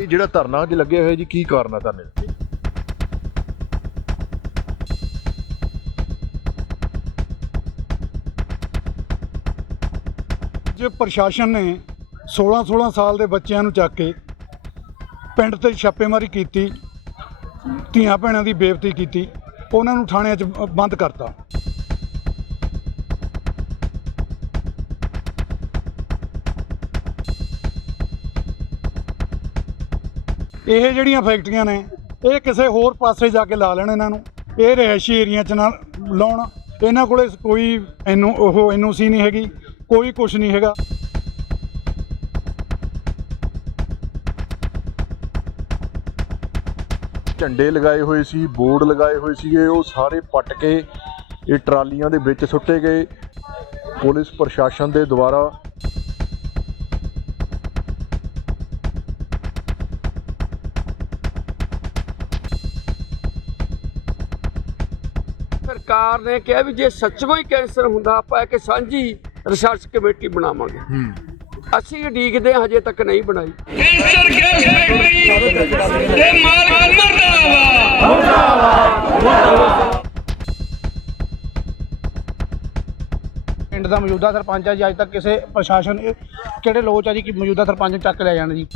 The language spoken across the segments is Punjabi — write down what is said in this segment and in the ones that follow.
ਇਹ ਜਿਹੜਾ ਧਰਨਾ ਅੱਜ ਲੱਗਿਆ ਹੋਇਆ ਜੀ, ਕੀ ਕਾਰਨ ਆ ਧਰਨੇ ਦਾ? ਜੇ ਪ੍ਰਸ਼ਾਸਨ ਨੇ 16-16 ਸਾਲ ਦੇ ਬੱਚਿਆਂ ਨੂੰ ਚੱਕ ਕੇ ਪਿੰਡ ਤੇ ਛਾਪੇਮਾਰੀ ਕੀਤੀ ਧੀਆਂ ਭੈਣਾਂ ਦੀ ਬੇਇੱਜ਼ਤੀ ਕੀਤੀ, ਉਹਨਾਂ ਨੂੰ ਥਾਣਿਆਂ 'ਚ ਬੰਦ ਕਰਤਾ। ਇਹ ਜਿਹੜੀਆਂ ਫੈਕਟਰੀਆਂ ਨੇ, ਇਹ ਕਿਸੇ ਹੋਰ ਪਾਸੇ ਜਾ ਕੇ ਲਾ ਲੈਣ ਇਹਨਾਂ ਨੂੰ। ਇਹ ਰਿਹਾਇਸ਼ੀ ਏਰੀਆ 'ਚ ਨਾ ਲਾਉਣ। ਇਹਨਾਂ ਕੋਲੇ ਕੋਈ ਇਹਨੂੰ, ਉਹ ਐਨਓਸੀ ਨਹੀਂ ਹੈਗੀ, ਕੋਈ ਕੁਝ ਨਹੀਂ ਹੈਗਾ। ਝੰਡੇ ਲਗਾਏ ਹੋਏ ਸੀ, ਬੋਰਡ ਲਗਾਏ ਹੋਏ ਸੀਗੇ, ਉਹ ਸਾਰੇ ਪੱਟ ਕੇ ਇਹ ਟਰਾਲੀਆਂ ਦੇ ਵਿੱਚ ਸੁੱਟੇ ਗਏ। ਪੁਲਿਸ ਪ੍ਰਸ਼ਾਸਨ ਦੇ ਦੁਆਰਾ ਸਰਕਾਰ ਨੇ ਕਿਹਾ ਵੀ ਜੇ ਸੱਚਮੁੱਚ ਹੀ ਕੈਂਸਰ ਹੁੰਦਾ ਆਪਾਂ ਇੱਕ ਸਾਂਝੀ ਰਿਸਰਚ ਕਮੇਟੀ ਬਣਾਵਾਂਗੇ। ਅਸੀਂ ਉਡੀਕਦੇ ਹਾਂ, ਹਜੇ ਤੱਕ ਨਹੀਂ ਬਣਾਈ। ਕੈਂਸਰ ਗੈਸ ਫੈਕਟਰੀ ਤੇ ਮਾਲਕ ਮਰਦਾਵਾ ਪਿੰਡ ਦਾ ਮੌਜੂਦਾ ਸਰਪੰਚ ਆ ਜੀ ਅੱਜ ਤੱਕ ਕਿਸੇ ਪ੍ਰਸ਼ਾਸਨ ਇਹ ਕਿਹੜੇ ਲੋਚ ਆ ਜੀ ਕਿ ਮੌਜੂਦਾ ਸਰਪੰਚ ਨੂੰ ਚੱਕ ਲੈ ਜਾਣ ਜੀ?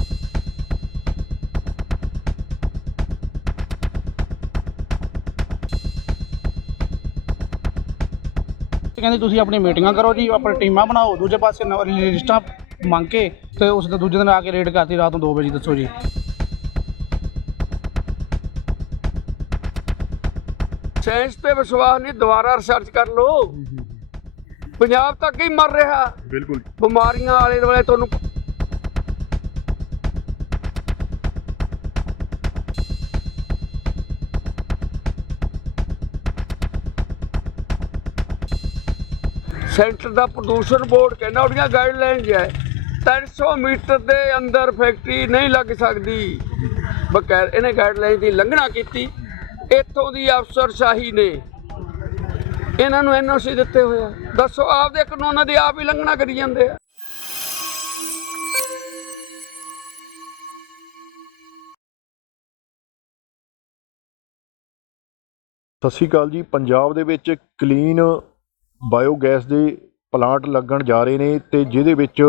ਕਹਿੰਦੇ ਤੁਸੀਂ ਆਪਣੀ ਮੀਟਿੰਗਾਂ ਕਰੋ ਜੀ ਆਪਣੀ ਟੀਮਾਂ ਬਣਾਓ ਦੂਜੇ ਪਾਸੇ ਨਵ- ਲਿਸਟਾਂ ਮੰਗ ਕੇ ਤੇ ਉਸ ਦੇ ਦੂਜੇ ਦਿਨ ਆ ਕੇ ਰੇਡ ਕਰਤੀ ਰਾਤ ਨੂੰ 2 ਵਜੇ ਦੱਸੋ ਜੀ। ਸਾਇੰਸ ਤੇ ਵਿਸ਼ਵਾਸ ਨਹੀਂ ਦੁਬਾਰਾ ਰਿਸਰਚ ਕਰ ਲਓ। ਪੰਜਾਬ ਤੱਕ ਹੀ ਮਰ ਰਿਹਾ। ਬਿਲਕੁਲ। ਬਿਮਾਰੀਆਂ ਆਲੇ ਦੁਆਲੇ ਤੁਹਾਨੂੰ ਸੈਂਟਰ ਦਾ ਪ੍ਰਦੂਸ਼ਣ ਬੋਰਡ ਕਹਿੰਦਾ ਉਹਦੀਆਂ ਗਾਈਡਲਾਈਨਸ ਹੈ। 300 ਮੀਟਰ ਦੇ ਅੰਦਰ ਫੈਕਟਰੀ ਨਹੀਂ ਲੱਗ ਸਕਦੀ। ਬਕਾਇਰ ਇਹਨੇ ਗਾਈਡਲਾਈਨ ਦੀ ਲੰਘਣਾ ਕੀਤੀ। ਇੱਥੋਂ ਦੀ ਅਫਸਰਸ਼ਾਹੀ ਨੇ। ਇਹਨਾਂ ਨੂੰ ਐਨਓਸੀ ਦਿੱਤੇ ਹੋਇਆ ਦੱਸੋ, ਆਪਦੇ ਕਾਨੂੰਨਾਂ ਦੀ ਆਪ ਹੀ ਲੰਘਣਾ ਕਰੀ ਜਾਂਦੇ ਆ। ਸਤਿ ਸ਼੍ਰੀ ਅਕਾਲ ਜੀ। ਪੰਜਾਬ ਦੇ ਵਿੱਚ ਕਲੀਨ ਬਾਇਓਗੈਸ ਦੇ ਪਲਾਂਟ ਲੱਗਣ ਜਾ ਰਹੇ ਨੇ ਤੇ ਜਿਹਦੇ ਵਿੱਚ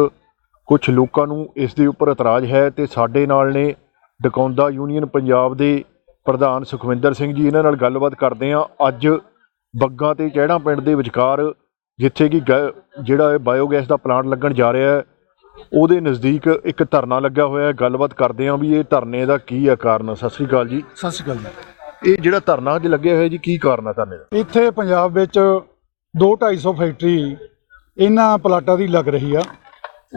ਕੁਝ ਲੋਕਾਂ ਨੂੰ ਇਸ ਦੇ ਉੱਪਰ ਇਤਰਾਜ਼ ਹੈ ਤੇ ਸਾਡੇ ਨਾਲ ਨੇ ਡਕੌਂਦਾ ਯੂਨੀਅਨ ਪੰਜਾਬ ਦੇ ਪ੍ਰਧਾਨ ਸੁਖਵਿੰਦਰ ਸਿੰਘ ਜੀ। ਇਹਨਾਂ ਨਾਲ ਗੱਲਬਾਤ ਕਰਦੇ ਹਾਂ। ਅੱਜ ਬੱਗਾ ਤੇ ਚਹਿੜਾ ਪਿੰਡ ਦੇ ਵਿਚਕਾਰ ਜਿੱਥੇ ਕਿ ਜਿਹੜਾ ਇਹ ਬਾਇਓਗੈਸ ਦਾ ਪਲਾਂਟ ਲੱਗਣ ਜਾ ਰਿਹਾ ਹੈ ਉਹਦੇ ਨਜ਼ਦੀਕ ਇੱਕ ਧਰਨਾ ਲੱਗਾ ਹੋਇਆ ਹੈ। ਗੱਲਬਾਤ ਕਰਦੇ ਹਾਂ ਵੀ ਇਹ ਧਰਨੇ ਦਾ ਕੀ ਹੈ ਕਾਰਨ। ਸਤਿ ਸ਼੍ਰੀ ਅਕਾਲ ਜੀ। ਸਤਿ ਸ਼੍ਰੀ ਅਕਾਲ ਜੀ। ਇਹ ਜਿਹੜਾ ਧਰਨਾ ਅੱਜ ਲੱਗਿਆ ਹੋਇਆ ਜੀ ਕੀ ਕਾਰਨ ਹੈ ਧਰਨੇ ਦਾ? ਇੱਥੇ ਪੰਜਾਬ ਵਿੱਚ 2-250 ਫੈਕਟਰੀ ਇਹਨਾਂ ਪਲਾਟਾਂ ਦੀ ਲੱਗ ਰਹੀ ਆ।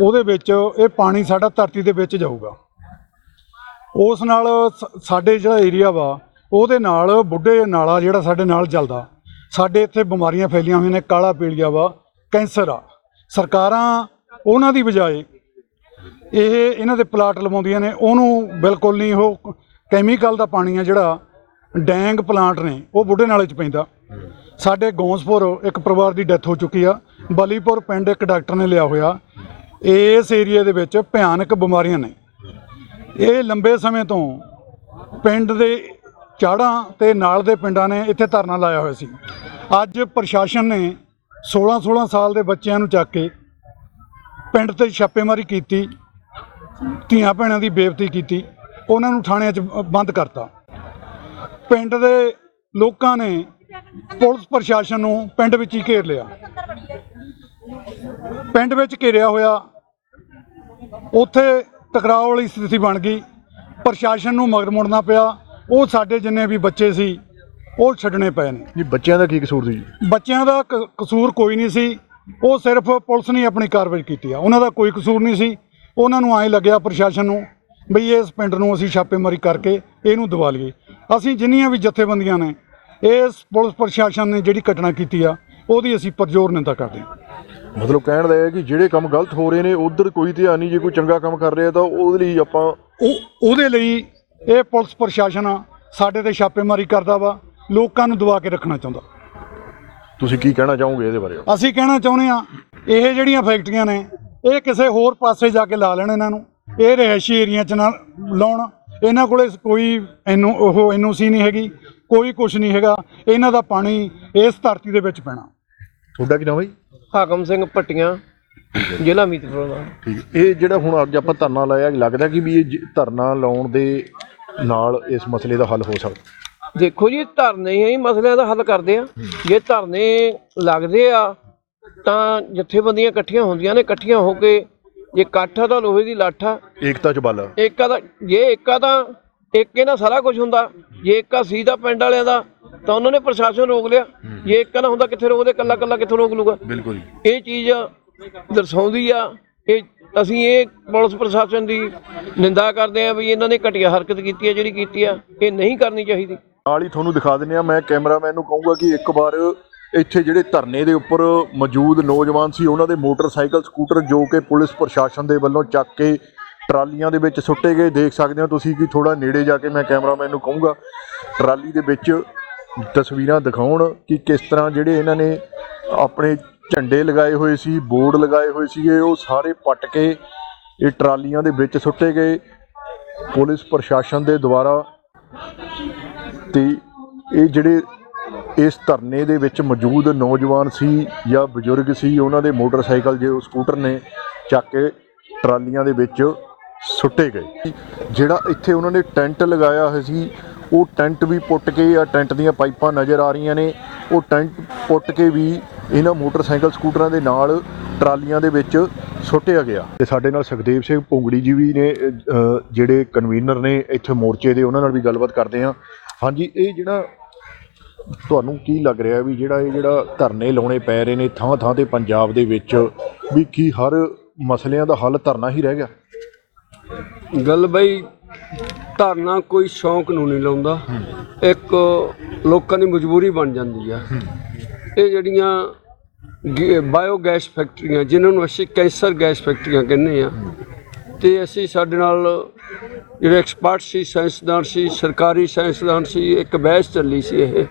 ਉਹਦੇ ਵਿੱਚ ਇਹ ਪਾਣੀ ਸਾਡਾ ਧਰਤੀ ਦੇ ਵਿੱਚ ਜਾਊਗਾ। ਉਸ ਨਾਲ ਸ- ਸਾਡੇ ਜਿਹੜਾ ਏਰੀਆ ਵਾ, ਉਹਦੇ ਨਾਲ ਬੁੱਢੇ ਨਾਲਾ ਜਿਹੜਾ ਸਾਡੇ ਨਾਲ ਚੱਲਦਾ। ਸਾਡੇ ਇੱਥੇ ਬਿਮਾਰੀਆਂ ਫੈਲੀਆਂ ਹੋਈਆਂ ਨੇ, ਕਾਲਾ ਪੀਲੀਆ ਵਾ, ਕੈਂਸਰ ਆ। ਸਰਕਾਰਾਂ ਉਹਨਾਂ ਦੀ ਬਜਾਏ ਇਹ ਇਹਨਾਂ ਦੇ ਪਲਾਟ ਲਵਾਉਂਦੀਆਂ ਨੇ। ਉਹਨੂੰ ਬਿਲਕੁਲ ਨਹੀਂ ਉਹ ਕੈਮੀਕਲ ਦਾ ਪਾਣੀ ਆ ਜਿਹੜਾ, ਡੈਂਗ ਪਲਾਂਟ ਨੇ, ਉਹ ਬੁੱਢੇ ਨਾਲੇ 'ਚ ਪੈਂਦਾ। ਸਾਡੇ ਗੌਂਸਪੁਰ ਇੱਕ ਪਰਿਵਾਰ ਦੀ ਡੈਥ ਹੋ ਚੁੱਕੀ ਆ। ਬਲੀਪੁਰ ਪਿੰਡ ਇੱਕ ਡਾਕਟਰ ਨੇ ਲਿਆ ਹੋਇਆ। ਇਸ ਏਰੀਆ ਦੇ ਵਿੱਚ ਭਿਆਨਕ ਬਿਮਾਰੀਆਂ ਨੇ। ਇਹ ਲੰਬੇ ਸਮੇਂ ਤੋਂ ਪਿੰਡ ਦੇ ਚਾੜਾਂ ਤੇ ਨਾਲ ਦੇ ਪਿੰਡਾਂ ਨੇ ਇੱਥੇ ਧਰਨਾ ਲਾਇਆ ਹੋਇਆ ਸੀ। ਅੱਜ ਪ੍ਰਸ਼ਾਸਨ ਨੇ 16-16 ਸਾਲ ਦੇ ਬੱਚਿਆਂ ਨੂੰ ਚੱਕ ਕੇ ਪਿੰਡ ਤੇ ਛਾਪੇਮਾਰੀ ਕੀਤੀ, ਧੀਆਂ ਭੈਣਾਂ ਦੀ ਬੇਇੱਜ਼ਤੀ ਕੀਤੀ, ਉਹਨਾਂ ਨੂੰ ਥਾਣਿਆਂ 'ਚ ਬੰਦ ਕਰਤਾ। ਪਿੰਡ ਦੇ ਲੋਕਾਂ ਨੇ ਪੁਲਿਸ ਪ੍ਰਸ਼ਾਸਨ ਨੂੰ ਪਿੰਡ ਵਿੱਚ ਹੀ ਘੇਰ ਲਿਆ। ਪਿੰਡ ਵਿੱਚ ਘੇਰਿਆ ਹੋਇਆ। ਉੱਥੇ ਟਕਰਾਅ ਵਾਲੀ ਸਥਿਤੀ ਬਣ ਗਈ। ਪ੍ਰਸ਼ਾਸਨ ਨੂੰ ਮਗਰ ਮੁੜਨਾ ਪਿਆ। ਉਹ ਸਾਡੇ ਜਿੰਨੇ ਵੀ ਬੱਚੇ ਸੀ ਉਹ ਛੱਡਣੇ ਪਏ ਨੇ। ਜੀ ਬੱਚਿਆਂ ਦਾ ਕੀ ਕਸੂਰ ਸੀ ਜੀ? ਬੱਚਿਆਂ ਦਾ ਕ- ਕਸੂਰ ਕੋਈ ਨਹੀਂ ਸੀ। ਉਹ ਸਿਰਫ ਪੁਲਿਸ ਨੇ ਆਪਣੀ ਕਾਰਵਾਈ ਕੀਤੀ ਆ। ਉਹਨਾਂ ਦਾ ਕੋਈ ਕਸੂਰ ਨਹੀਂ ਸੀ। ਉਹਨਾਂ ਨੂੰ ਐਂ ਲੱਗਿਆ ਪ੍ਰਸ਼ਾਸਨ ਨੂੰ ਬਈ ਇਸ ਪਿੰਡ ਨੂੰ ਅਸੀਂ ਛਾਪੇਮਾਰੀ ਕਰਕੇ ਇਹਨੂੰ ਦਬਾ ਲਈਏ। ਅਸੀਂ ਜਿੰਨੀਆਂ ਵੀ ਜਥੇਬੰਦੀਆਂ ਨੇ ਇਸ ਪੁਲਿਸ ਪ੍ਰਸ਼ਾਸਨ ਨੇ ਜਿਹੜੀ ਘਟਨਾ ਕੀਤੀ ਆ ਉਹਦੀ ਅਸੀਂ ਪਰਜੋਰ ਨਿੰਦਾ ਕਰਦੇ ਹਾਂ। ਮਤਲਬ ਕਹਿਣ ਦਾ ਇਹ ਹੈ ਕਿ ਜਿਹੜੇ ਕੰਮ ਗਲਤ ਹੋ ਰਹੇ ਨੇ ਉਧਰ ਕੋਈ ਧਿਆਨ ਨਹੀਂ ਜੇ ਕੋਈ ਚੰਗਾ ਕੰਮ ਕਰ ਰਿਹਾ ਤਾਂ ਉਹਦੇ ਲਈ ਆਪਾਂ ਉਹ ਉਹਦੇ ਲਈ ਇਹ ਪੁਲਿਸ ਪ੍ਰਸ਼ਾਸਨ ਸਾਡੇ ਤੇ ਛਾਪੇਮਾਰੀ ਕਰਦਾ ਵਾ ਲੋਕਾਂ ਨੂੰ ਦਬਾ ਕੇ ਰੱਖਣਾ ਚਾਹੁੰਦਾ। ਤੁਸੀਂ ਕੀ ਕਹਿਣਾ ਚਾਹੋਗੇ ਇਹਦੇ ਬਾਰੇ? ਅਸੀਂ ਕਹਿਣਾ ਚਾਹੁੰਦੇ ਆ ਇਹ ਜਿਹੜੀਆਂ ਫੈਕਟਰੀਆਂ ਨੇ ਇਹ ਕਿਸੇ ਹੋਰ ਪਾਸੇ ਜਾ ਕੇ ਲਾ ਲੈਣ ਇਹਨਾਂ ਨੂੰ। ਇਹ ਰਿਹਾਇਸ਼ੀ ਏਰੀਆ 'ਚ ਨਾ ਲਾਉਣ। ਇਹਨਾਂ ਕੋਲੇ ਕੋਈ ਇਹਨੂੰ ਉਹ ਐਨਓਸੀ ਨਹੀਂ ਹੈਗੀ। ਕੋਈ ਕੁਝ ਨਹੀਂ ਹੈਗਾ ਇਹਨਾਂ ਦਾ ਪਾਣੀ ਇਸ ਧਰਤੀ ਦੇ ਵਿੱਚ ਪੈਣਾ। ਤੁਹਾਡਾ ਕੀ ਨਾਮ ਹੈ ਜੀ? ਹਾਕਮ ਸਿੰਘ ਪੱਟੀਆਂ ਜ਼ਿਲ੍ਹਾ ਮੀਤਪੁਰ ਦਾ। ਠੀਕ। ਇਹ ਜਿਹੜਾ ਹੁਣ ਅੱਜ ਆਪਾਂ ਧਰਨਾ ਲਾਇਆ ਲੱਗਦਾ ਕਿ ਵੀ ਇਹ ਜ- ਧਰਨਾ ਲਾਉਣ ਦੇ ਨਾਲ ਇਸ ਮਸਲੇ ਦਾ ਹੱਲ ਹੋ ਸਕਦਾ। ਦੇਖੋ ਜੀ ਧਰਨੇ ਹੀ ਮਸਲਿਆਂ ਦਾ ਹੱਲ ਕਰਦੇ ਆ। ਜੇ ਧਰਨੇ ਲੱਗਦੇ ਆ ਤਾਂ ਜਥੇਬੰਦੀਆਂ ਇਕੱਠੀਆਂ ਹੁੰਦੀਆਂ ਨੇ ਇਕੱਠੀਆਂ ਹੋ ਕੇ ਜੇ ਇਕੱਠ ਆ ਤਾਂ ਲੋਹੇ ਦੀ ਲੱਠ ਆ। ਏਕਤਾ ਚ ਬਲ ਏਕਾ ਦਾ ਜੇ ਏਕਾ ਤਾਂ ਏਕੇ ਨਾਲ ਸਾਰਾ ਕੁਝ ਹੁੰਦਾ ਜੇ ਏਕਾ ਸੀ ਦਾ ਪਿੰਡ ਵਾਲਿਆਂ ਦਾ ਤਾਂ ਉਹਨਾਂ ਨੇ ਪ੍ਰਸ਼ਾਸਨ ਰੋਕ ਲਿਆ। ਜੇ ਏਕਾ ਨਾ ਹੁੰਦਾ ਕਿੱਥੇ ਰੋਕਦੇ? ਕੱਲਾ ਕੱਲਾ ਕਿੱਥੋਂ ਰੋਕ ਲੂਗਾ? ਬਿਲਕੁਲ ਇਹ ਚੀਜ਼ ਦਰਸਾਉਂਦੀ ਆ ਇਹ ਅਸੀਂ ਇਹ ਪੁਲਿਸ ਪ੍ਰਸ਼ਾਸਨ ਦੀ ਨਿੰਦਾ ਕਰਦੇ ਆ ਵੀ ਇਹਨਾਂ ਨੇ ਘਟੀਆ ਹਰਕਤ ਕੀਤੀ ਆ ਜਿਹੜੀ ਕੀਤੀ ਆ ਇਹ ਨਹੀਂ ਕਰਨੀ ਚਾਹੀਦੀ। ਨਾਲ ਹੀ ਤੁਹਾਨੂੰ ਦਿਖਾ ਦਿੰਨੇ ਆ ਮੈਂ ਕੈਮਰਾਮੈਨ ਨੂੰ ਕਹੂੰਗਾ ਕਿ ਇੱਕ ਵਾਰ ਇੱਥੇ ਜਿਹੜੇ ਧਰਨੇ ਦੇ ਉੱਪਰ ਮੌਜੂਦ ਨੌਜਵਾਨ ਸੀ ਉਹਨਾਂ ਦੇ ਮੋਟਰਸਾਈਕਲ ਸਕੂਟਰ ਜੋ ਕਿ ਪੁਲਿਸ ਪ੍ਰਸ਼ਾਸਨ ਦੇ ਵੱਲੋਂ ਚੱਕ ਕੇ ਟਰਾਲੀਆਂ ਦੇ ਵਿੱਚ ਸੁੱਟੇ ਗਏ, ਦੇਖ ਸਕਦੇ ਹੋ ਤੁਸੀਂ ਕਿ ਥੋੜਾ ਨੇੜੇ ਜਾ ਕੇ ਮੈਂ ਕੈਮਰਾਮੈਨ ਨੂੰ ਕਹੂੰਗਾ, ਟਰਾਲੀ ਦੇ ਵਿੱਚ ਤਸਵੀਰਾਂ ਦਿਖਾਉਣ ਕਿ ਕਿਸ ਤਰ੍ਹਾਂ ਜਿਹੜੇ ਇਹਨਾਂ ਨੇ ਆਪਣੇ ਝੰਡੇ ਲਗਾਏ ਹੋਏ ਸੀ, ਬੋਰਡ ਲਗਾਏ ਹੋਏ ਸੀਗੇ, ਉਹ ਸਾਰੇ ਪੱਟ ਕੇ ਇਹ ਟਰਾਲੀਆਂ ਦੇ ਵਿੱਚ ਸੁੱਟੇ ਗਏ। ਪੁਲਿਸ ਪ੍ਰਸ਼ਾਸਨ ਦੇ ਦੁਆਰਾ ਤੇ ਇਹ ਜਿਹੜੇ ਇਸ ਧਰਨੇ ਦੇ ਵਿੱਚ ਮੌਜੂਦ ਨੌਜਵਾਨ ਸੀ ਜਾਂ ਬਜ਼ੁਰਗ ਸੀ, ਉਹਨਾਂ ਦੇ ਮੋਟਰਸਾਈਕਲ, ਜੇ ਸਕੂਟਰ ਨੇ ਚੱਕ ਕੇ ਟਰਾਲੀਆਂ ਦੇ ਵਿੱਚ ਸੁੱਟੇ ਗਏ। ਜਿਹੜਾ ਇੱਥੇ ਉਹਨਾਂ ਨੇ ਟੈਂਟ ਲਗਾਇਆ ਹੋਇਆ ਸੀ, ਉਹ ਟੈਂਟ ਵੀ ਪੁੱਟ ਕੇ ਆ ਟੈਂਟ ਦੀਆਂ ਪਾਈਪਾਂ ਨਜ਼ਰ ਆ ਰਹੀਆਂ ਨੇ। ਉਹ ਟੈਂਟ ਪੁੱਟ ਕੇ ਵੀ ਇਹਨਾਂ ਮੋਟਰਸਾਈਕਲ ਸਕੂਟਰਾਂ ਦੇ ਨਾਲ ਟਰਾਲੀਆਂ ਦੇ ਵਿੱਚ ਸੁੱਟਿਆ ਗਿਆ। ਤੇ ਸਾਡੇ ਨਾਲ ਸੁਖਦੇਵ ਸਿੰਘ ਪੁੰਗੜੀ ਜੀ ਵੀ ਨੇ ਜਿਹੜੇ ਕਨਵੀਨਰ ਨੇ ਇੱਥੇ ਮੋਰਚੇ ਦੇ, ਉਹਨਾਂ ਨਾਲ ਵੀ ਗੱਲਬਾਤ ਕਰਦੇ ਹਾਂ। ਹਾਂਜੀ, ਇਹ ਜਿਹੜਾ ਤੁਹਾਨੂੰ ਕੀ ਲੱਗ ਰਿਹਾ ਵੀ ਜਿਹੜਾ ਇਹ ਜਿਹੜਾ ਧਰਨੇ ਲਾਉਣੇ ਪੈ ਰਹੇ ਨੇ ਥਾਂ ਥਾਂ ਤੇ ਪੰਜਾਬ ਦੇ ਵਿੱਚ, ਵੀ ਕੀ ਹਰ ਮਸਲਿਆਂ ਦਾ ਹੱਲ ਧਰਨਾ ਹੀ ਰਹਿ ਗਿਆ? ਗੱਲ ਬਈ, ਧਰਨਾ ਕੋਈ ਸ਼ੌਂਕ ਨੂੰ ਨਹੀਂ ਲਾਉਂਦਾ। ਇੱਕ ਲੋਕਾਂ ਦੀ ਮਜਬੂਰੀ ਬਣ ਜਾਂਦੀ ਆ। ਇਹ ਜਿਹੜੀਆਂ ਗੇ- ਬਾਇਓਗੈਸ ਫੈਕਟਰੀਆਂ ਜਿਨ੍ਹਾਂ ਨੂੰ ਅਸੀਂ ਕੈਂਸਰ ਗੈਸ ਫੈਕਟਰੀਆਂ ਕਹਿੰਦੇ ਆ, ਤੇ ਅਸੀਂ ਸਾਡੇ ਨਾਲ ਜਿਹੜੇ ਐਕਸਪਰਟ ਸੀ ਸਾਇੰਸਦਾਨ ਸੀ, ਸਰਕਾਰੀ ਸਾਇੰਸਦਾਨ ਸੀ, ਇੱਕ ਬਹਿਸ ਚੱਲੀ ਸੀ ਇਹ,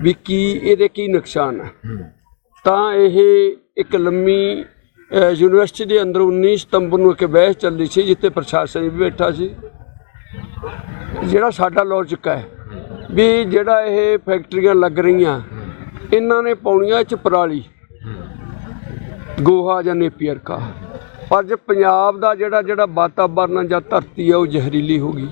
ਵੀ ਕੀ ਇਹਦੇ ਕੀ ਨੁਕਸਾਨ ਹੈ ਤਾਂ ਇਹ ਇੱਕ ਲੰਮੀ ਯੂਨੀਵਰਸਿਟੀ ਦੇ ਅੰਦਰ 19 ਸਤੰਬਰ ਨੂੰ ਇੱਕ ਬਹਿਸ ਚੱਲੀ ਸੀ, ਜਿੱਥੇ ਪ੍ਰਸ਼ਾਸਨ ਵੀ ਬੈਠਾ ਸੀ। ਜਿਹੜਾ ਸਾਡਾ ਲੌਜਿਕ ਹੈ ਵੀ ਜਿਹੜਾ ਇਹ ਫੈਕਟਰੀਆਂ ਲੱਗ ਰਹੀਆਂ, ਇਹਨਾਂ ਨੇ ਪਾਉਣੀਆਂ ਚ ਪਰਾਲੀ, ਗੋਹਾ ਜਾਂ ਨੇਪੀਅਰ ਕਾ ਪਰ ਜੇ ਪੰਜਾਬ ਦਾ ਜਿਹੜਾ ਜਿਹੜਾ ਵਾਤਾਵਰਨ ਜਾਂ ਧਰਤੀ ਆ, ਉਹ ਜ਼ਹਿਰੀਲੀ ਹੋ ਗਈ।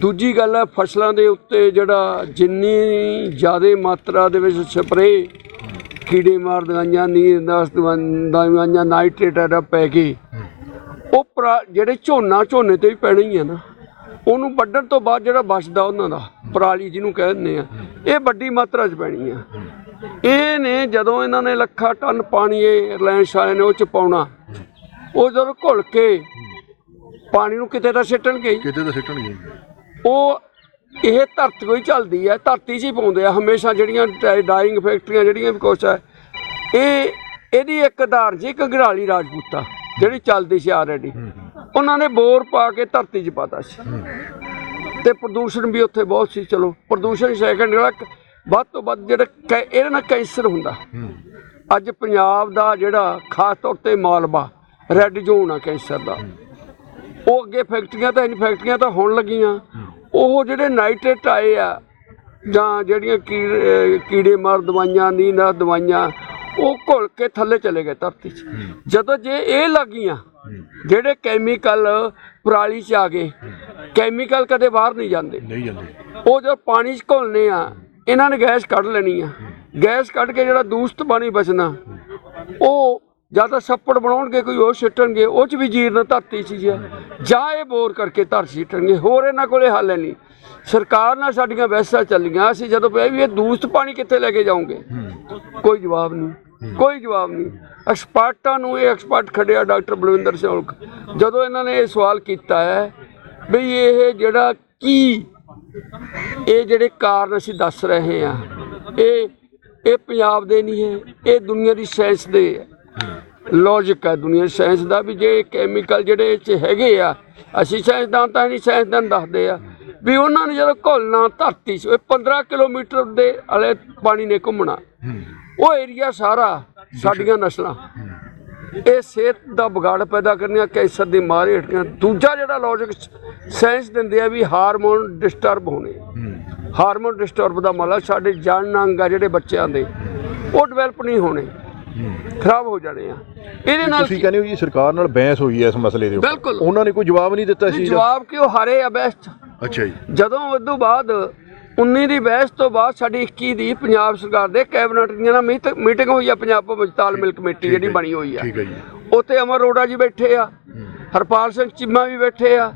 ਦੂਜੀ ਗੱਲ ਹੈ ਫਸਲਾਂ ਦੇ ਉੱਤੇ ਜਿਹੜਾ ਜਿੰਨੀ ਜ਼ਿਆਦਾ ਮਾਤਰਾ ਦੇ ਵਿੱਚ ਸਪਰੇਅ ਕੀੜੇ ਮਾਰ ਦਵਾਈਆਂ ਨੀਰ ਨਾਸ ਦਵਾਈਆਂ ਨਾਈਟ੍ਰੇਟ ਆ ਪੈ ਗਏ ਉਹ ਜਿਹੜੇ ਝੋਨਾ ਝੋਨੇ ਤੇ ਵੀ ਪੈਣਾ ਹੀ ਆ ਨਾ ਉਹਨੂੰ ਵੱਢਣ ਤੋਂ ਬਾਅਦ ਜਿਹੜਾ ਬਚਦਾ ਉਹਨਾਂ ਦਾ ਪਰਾਲੀ ਜਿਹਨੂੰ ਕਹਿ ਦਿੰਦੇ ਆ ਇਹ ਵੱਡੀ ਮਾਤਰਾ 'ਚ ਪੈਣੀ ਆ। ਇਹ ਨੇ ਜਦੋਂ ਇਹਨਾਂ ਨੇ ਲੱਖਾਂ ਟਨ ਪਾਣੀ ਇਹ ਰਿਲਾਇੰਸ ਵਾਲਿਆਂ ਨੇ ਉਹ ਚ ਪਾਉਣਾ ਉਹ ਜਦੋਂ ਘੁਲ ਕੇ ਪਾਣੀ ਨੂੰ ਕਿਤੇ ਤਾਂ ਸਿੱਟਣਗੇ। ਕਿਤੇ ਤਾਂ ਸਿੱਟਣਗੇ ਉਹ ਇਹ ਧਰਤੀ ਕੋਈ ਚੱਲਦੀ ਹੈ ਧਰਤੀ 'ਚ ਹੀ ਪਾਉਂਦੇ ਆ ਹਮੇਸ਼ਾ ਜਿਹੜੀਆਂ ਡਾਈਂਗ ਫੈਕਟਰੀਆਂ ਜਿਹੜੀਆਂ ਵੀ ਕੁਛ ਹੈ ਇਹ ਇਹਦੀ ਇੱਕ ਆਧਾਰ ਜੀ ਘਗਰਾਲੀ ਰਾਜਪੂਤਾ ਜਿਹੜੀ ਚੱਲਦੀ ਸੀ ਆਲਰੇਡੀ ਉਹਨਾਂ ਨੇ ਬੋਰ ਪਾ ਕੇ ਧਰਤੀ 'ਚ ਪਾਤਾ ਸੀ। ਤੇ ਪ੍ਰਦੂਸ਼ਣ ਵੀ ਉੱਥੇ ਬਹੁਤ ਸੀ ਚਲੋ ਪ੍ਰਦੂਸ਼ਣ ਸੈਕੰਡ ਜਿਹੜਾ ਵੱਧ ਤੋਂ ਵੱਧ ਜਿਹੜਾ ਇਹਦੇ ਨਾਲ ਕੈਂਸਰ ਹੁੰਦਾ। ਅੱਜ ਪੰਜਾਬ ਦਾ ਜਿਹੜਾ ਖਾਸ ਤੌਰ ਤੇ ਮਾਲਵਾ ਰੈੱਡ ਜ਼ੋਨ ਆ ਕੈਂਸਰ ਦਾ। ਉਹ ਅੱਗੇ ਫੈਕਟਰੀਆਂ ਤਾਂ ਨਹੀਂ ਫੈਕਟਰੀਆਂ ਤਾਂ ਹੋਣ ਲੱਗੀਆਂ। ਉਹ ਜਿਹੜੇ ਨਾਈਟ੍ਰੇਟ ਆਏ ਆ ਜਾਂ ਜਿਹੜੀਆਂ ਕੀੜ- ਮਾਰ ਦਵਾਈਆਂ ਨੀਂਦਾਂ ਦਵਾਈਆਂ ਉਹ ਘੁਲ ਕੇ ਥੱਲੇ ਚਲੇ ਗਏ ਧਰਤੀ 'ਚ। ਜਦੋਂ ਜੇ ਇਹ ਲੱਗੀਆਂ ਜਿਹੜੇ ਕੈਮੀਕਲ ਪਰਾਲੀ 'ਚ ਆ ਗਏ ਕੈਮੀਕਲ ਕਦੇ ਬਾਹਰ ਨਹੀਂ ਜਾਂਦੇ। ਨਹੀਂ ਜਾਂਦੇ। ਉਹ ਜਦੋਂ ਪਾਣੀ 'ਚ ਘੁਲਨੇ ਆ ਇਹਨਾਂ ਨੇ ਗੈਸ ਕੱਢ ਲੈਣੀ ਆ। ਗੈਸ ਕੱਢ ਕੇ ਜਿਹੜਾ ਦੂਸ਼ਿਤ ਪਾਣੀ ਬਚਣਾ ਉਹ ਜਾਂ ਤਾਂ ਛੱਪੜ ਬਣਾਉਣਗੇ, ਕੋਈ ਉਹ ਛਿੱਟਣਗੇ ਉਹ 'ਚ ਵੀ ਜੀਰਨ ਧਰਤੀ ਸੀ ਹੀ ਜਾਂ ਇਹ ਬੋਰ ਕਰਕੇ ਧਰ ਛਿੱਟਣਗੇ, ਹੋਰ ਇਹਨਾਂ ਕੋਲੇ ਹੱਲ ਹੈ ਨਹੀਂ। ਸਰਕਾਰ ਨਾਲ ਸਾਡੀਆਂ ਬਹਿਸਾਂ ਚੱਲੀਆਂ, ਅਸੀਂ ਜਦੋਂ ਪਿਆ ਵੀ ਇਹ ਦੂਸਤ ਪਾਣੀ ਕਿੱਥੇ ਲੈ ਕੇ ਜਾਓਗੇ? ਕੋਈ ਜਵਾਬ ਨਹੀਂ, ਕੋਈ ਜਵਾਬ ਨਹੀਂ। ਐਕਸਪਰਟਾਂ ਨੂੰ ਇਹ ਐਕਸਪਰਟ ਖੜਿਆ ਡਾਕਟਰ ਬਲਵਿੰਦਰ ਸਿੰਘ ਔਲਖ ਜਦੋਂ ਇਹਨਾਂ ਨੇ ਇਹ ਸਵਾਲ ਕੀਤਾ ਹੈ ਵੀ ਇਹ ਜਿਹੜਾ ਕੀ, ਇਹ ਜਿਹੜੇ ਕਾਰਨ ਅਸੀਂ ਦੱਸ ਰਹੇ ਹਾਂ, ਇਹ ਇਹ ਪੰਜਾਬ ਦੇ ਨਹੀਂ ਹੈ, ਇਹ ਦੁਨੀਆ ਦੀ ਸਾਇੰਸ ਦੇ ਹੈ। ਲੌਜੀਕ ਹੈ ਦੁਨੀਆ ਸਾਇੰਸ ਦਾ ਵੀ ਜੇ ਕੈਮੀਕਲ ਜਿਹੜੇ ਇਹ 'ਚ ਹੈਗੇ ਆ ਅਸੀਂ ਸਾਇੰਸਦਾਨ ਤਾਂ ਨਹੀਂ ਸਾਇੰਸਦਾਨ ਦੱਸਦੇ ਆ। ਵੀ ਉਹਨਾਂ ਨੇ ਜਦੋਂ ਘੁਲਣਾ ਧਰਤੀ 'ਚ ਇਹ 15 ਕਿਲੋਮੀਟਰ ਦੇ ਵਾਲੇ ਪਾਣੀ ਨੇ ਘੁੰਮਣਾ। ਉਹ ਏਰੀਆ ਸਾਰਾ ਸਾਡੀਆਂ ਨਸਲਾਂ। ਇਹ ਸਿਹਤ ਦਾ ਵਿਗਾੜ ਪੈਦਾ ਕਰਨੀਆਂ ਕੈਂਸਰ ਦੀ ਮਾਰ ਹੇਠੀਆਂ ਦੂਜਾ ਜਿਹੜਾ ਲੌਜੀਕ ਸਾਇੰਸ ਦਿੰਦੇ ਆ ਵੀ ਹਾਰਮੋਨ ਡਿਸਟਰਬ ਹੋਣੇ। ਹਾਰਮੋਨ ਡਿਸਟਰਬ ਦਾ ਮਤਲਬ ਸਾਡੇ ਜਨ ਅੰਗ ਆ ਜਿਹੜੇ ਬੱਚਿਆਂ ਦੇ ਉਹ ਡਿਵੈਲਪ ਨਹੀਂ ਹੋਣੇ। ਖਰਾਬ ਹੋ ਜਾਣੇ ਆ। ਇਹਦੇ ਨਾਲ ਤੁਸੀਂ ਕਹਿੰਦੇ ਹੋ ਜੀ ਸਰਕਾਰ ਨਾਲ ਬਹਿਸ ਹੋਈ ਹੈ ਇਸ ਮਸਲੇ ਦੇ ਉੱਪਰ। ਬਿਲਕੁਲ। ਉਹਨਾਂ ਨੇ ਕੋਈ ਜਵਾਬ ਨਹੀਂ ਦਿੱਤਾ ਸੀ ਜਵਾਬ ਕਿ ਉਹ ਹਾਰੇ ਆ ਬੈਸਟ ਅੱਛਾ ਜੀ। ਜਦੋਂ ਉਸ ਤੋਂ ਬਾਅਦ 19 ਦੀ ਬਹਿਸ ਤੋਂ ਬਾਅਦ ਸਾਡੀ 21 ਦੀ ਪੰਜਾਬ ਸਰਕਾਰ ਦੇ ਕੈਬਨਿਟ ਦੀਆਂ ਨਾਲ ਮੀਟ- ਮੀਟਿੰਗ ਹੋਈ ਆ ਪੰਜਾਬ ਭਵਨ 'ਚ ਤਾਲਮੇਲ ਕਮੇਟੀ ਜਿਹੜੀ ਬਣੀ ਹੋਈ ਆ। ਠੀਕ ਹੈ ਜੀ। ਉੱਥੇ ਅਮਰ ਅਰੋੜਾ ਜੀ ਬੈਠੇ ਆ ਹਰਪਾਲ ਸਿੰਘ ਚੀਮਾ ਵੀ ਬੈਠੇ ਆ।